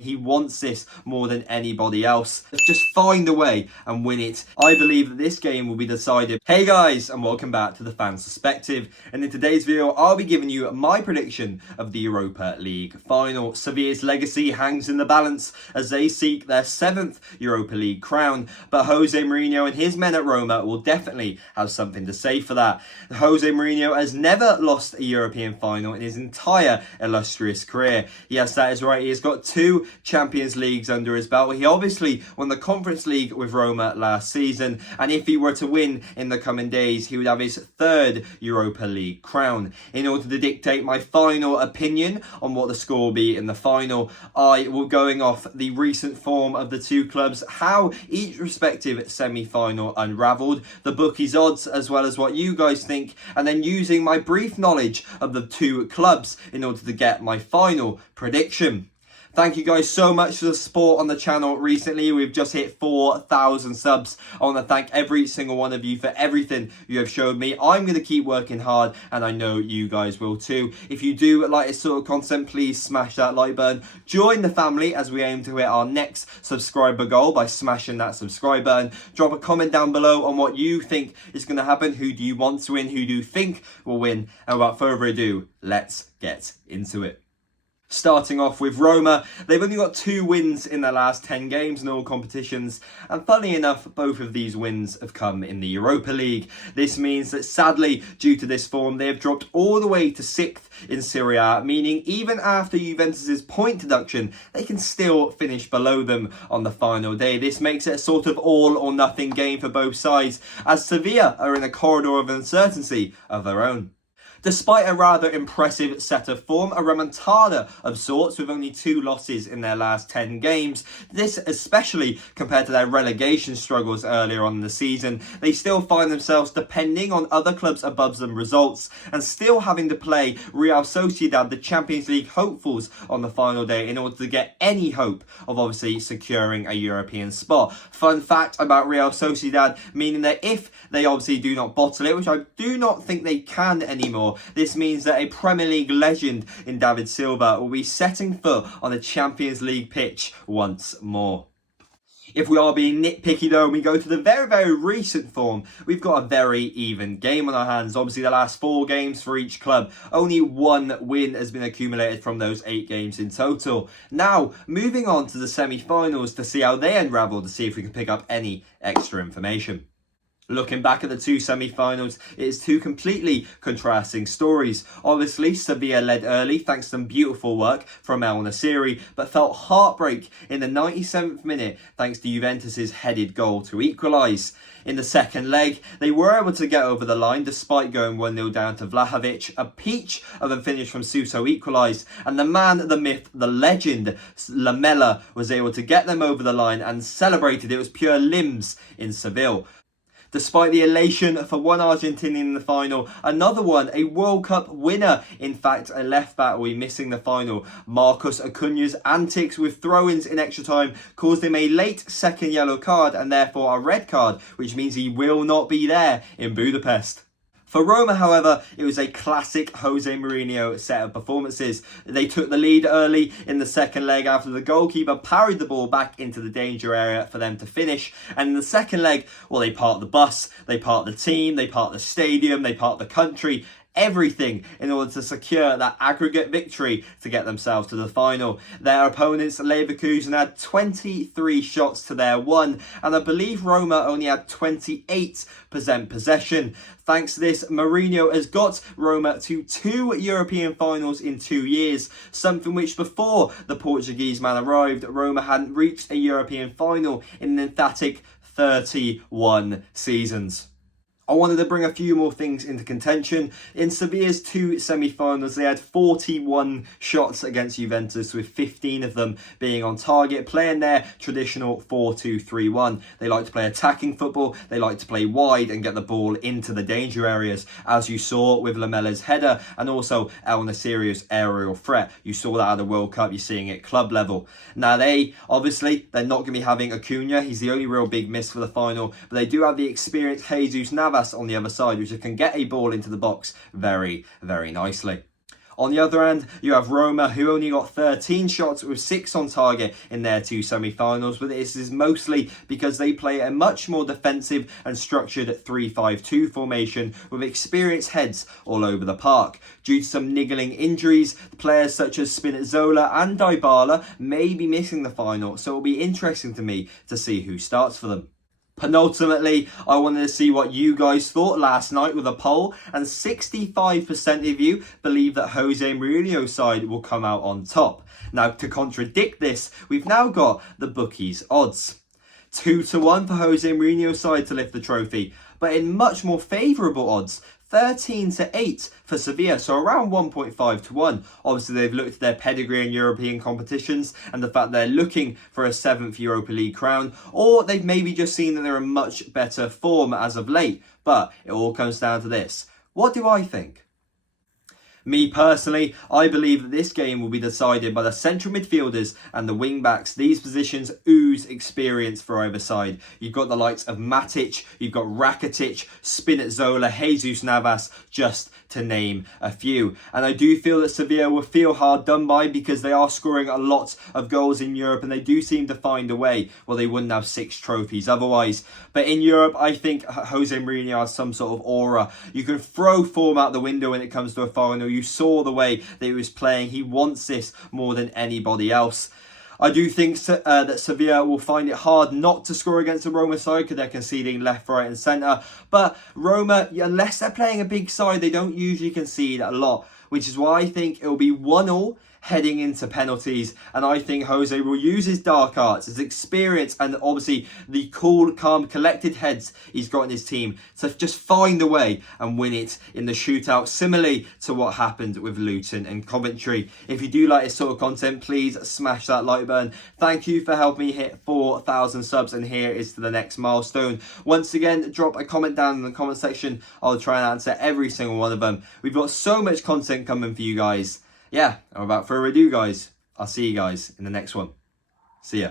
He wants this more than anybody else. Just find a way and win it. I believe that this game will be decided. Hey guys, and welcome back to the Fan's Perspective. And in today's video, I'll be giving you my prediction of the Europa League final. Sevilla's legacy hangs in the balance as they seek their 7th Europa League crown. But Jose Mourinho and his men at Roma will definitely have something to say for that. Jose Mourinho has never lost a European final in his entire illustrious career. Yes, that is right. He has got 2 Champions Leagues under his belt. He obviously won the Conference League with Roma last season, and if he were to win in the coming days, he would have his 3rd Europa League crown. In order to dictate my final opinion on what the score will be in the final, I will going off the recent form of the 2 clubs, how each respective semi-final unravelled, the bookies' odds, as well as what you guys think, and then using my brief knowledge of the 2 clubs in order to get my final prediction. Thank you guys so much for the support on the channel recently. We've just hit 4,000 subs. I want to thank every single one of you for everything you have showed me. I'm going to keep working hard, and I know you guys will too. If you do like this sort of content, please smash that like button. Join the family as we aim to hit our next subscriber goal by smashing that subscribe button. Drop a comment down below on what you think is going to happen. Who do you want to win? Who do you think will win? And without further ado, let's get into it. Starting off with Roma, they've only got 2 wins in their last 10 games in all competitions, and funnily enough, both of these wins have come in the Europa League. This means that sadly, due to this form, they have dropped all the way to 6th in Serie A, meaning even after Juventus's point deduction, they can still finish below them on the final day. This makes it a sort of all or nothing game for both sides, as Sevilla are in a corridor of uncertainty of their own. Despite a rather impressive set of form, a remontada of sorts with only 2 losses in their last 10 games, this especially compared to their relegation struggles earlier on in the season, they still find themselves depending on other clubs above them results and still having to play Real Sociedad, the Champions League hopefuls, on the final day in order to get any hope of obviously securing a European spot. Fun fact about Real Sociedad, meaning that if they obviously do not bottle it, which I do not think they can anymore, this means that a Premier League legend in David Silva will be setting foot on a Champions League pitch once more. If we are being nitpicky though, and we go to the very recent form, we've got a very even game on our hands. Obviously the last 4 games for each club, only 1 win has been accumulated from those 8 games in total. Now, moving on to the semi-finals to see how they unravel, to see if we can pick up any extra information. Looking back at the 2 semi-finals, it is 2 completely contrasting stories. Obviously, Sevilla led early thanks to some beautiful work from El Nasiri, but felt heartbreak in the 97th minute thanks to Juventus's headed goal to equalise. In the second leg, they were able to get over the line despite going 1-0 down to Vlahovic. A peach of a finish from Suso equalised, and the man, the myth, the legend, Lamela, was able to get them over the line and celebrated. It was pure limbs in Seville. Despite the elation for one Argentinian in the final, another one, a World Cup winner, in fact a left back will be missing the final. Marcos Acuna's antics with throw-ins in extra time caused him a late second yellow card and therefore a red card, which means he will not be there in Budapest. For Roma, however, it was a classic Jose Mourinho set of performances. They took the lead early in the second leg after the goalkeeper parried the ball back into the danger area for them to finish. And in the second leg, well, they parked the bus, they parked the team, they parked the stadium, they parked the country, everything in order to secure that aggregate victory to get themselves to the final. Their opponents, Leverkusen, had 23 shots to their 1, and I believe Roma only had 28% possession. Thanks to this, Mourinho has got Roma to 2 European finals in 2 years, something which before the Portuguese man arrived, Roma hadn't reached a European final in an emphatic 31 seasons. I wanted to bring a few more things into contention. In Sevilla's 2 semi-finals, they had 41 shots against Juventus, with 15 of them being on target, playing their traditional 4-2-3-1. They like to play attacking football, they like to play wide and get the ball into the danger areas, as you saw with Lamela's header and also El Nasiri's aerial threat. You saw that at the World Cup, you're seeing it club level. Now they're not going to be having Acuna, he's the only real big miss for the final, but they do have the experienced Jesus Navas on the other side, which can get a ball into the box very, very nicely. On the other hand, you have Roma, who only got 13 shots with 6 on target in their 2 semi-finals, but this is mostly because they play a much more defensive and structured 3-5-2 formation with experienced heads all over the park. Due to some niggling injuries, players such as Spinazzola and Dybala may be missing the final, so it will be interesting to me to see who starts for them. Penultimately, I wanted to see what you guys thought last night with a poll, and 65% of you believe that Jose Mourinho's side will come out on top. Now, to contradict this, we've now got the bookies' odds. 2-1 for Jose Mourinho's side to lift the trophy, but in much more favourable odds, 13-8 for Sevilla, so around 1.5-1. Obviously, they've looked at their pedigree in European competitions and the fact they're looking for a 7th Europa League crown, or they've maybe just seen that they're in much better form as of late. But it all comes down to this. What do I think? Me personally, I believe that this game will be decided by the central midfielders and the wing backs. These positions ooze experience for either side. You've got the likes of Matic, you've got Rakitic, Spinazzola, Jesus Navas, just to name a few. And I do feel that Sevilla will feel hard done by because they are scoring a lot of goals in Europe and they do seem to find a way. Well, they wouldn't have 6 trophies otherwise. But in Europe, I think Jose Mourinho has some sort of aura. You can throw form out the window when it comes to a final. You saw the way that he was playing. He wants this more than anybody else. I do think that Sevilla will find it hard not to score against the Roma side because they're conceding left, right and centre. But Roma, unless they're playing a big side, they don't usually concede a lot, which is why I think it will be 1-1 heading into penalties. And I think Jose will use his dark arts, his experience, and obviously the cool, calm, collected heads he's got in his team to just find a way and win it in the shootout, similarly to what happened with Luton and Coventry. If you do like this sort of content, please smash that like button. Thank you for helping me hit 4,000 subs, and here is to the next milestone. Once again, drop a comment down in the comment section. I'll try and answer every single one of them. We've got so much content coming for you guys. Yeah, and without further ado, guys, I'll see you guys in the next one. See ya.